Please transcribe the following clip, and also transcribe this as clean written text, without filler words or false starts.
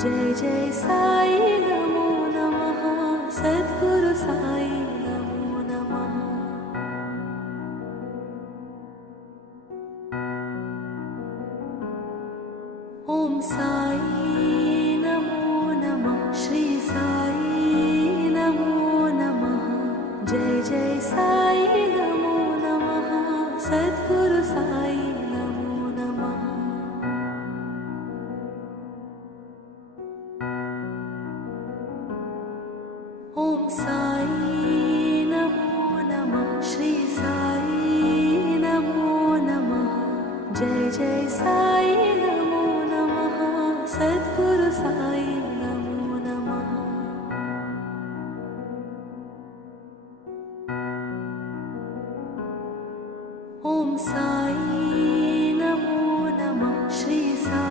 जय जय साई नमो नमः सद्गुरु साई नमो नमः। ओम साई नमो नमः श्री साई नमो नमः। जय जय साई नमो नमः सद्गुरु साई नमो नमः। ओम साई नमो नमः श्री साई नमो नमः। जय जय साई नमो नमः सद्गुरु साई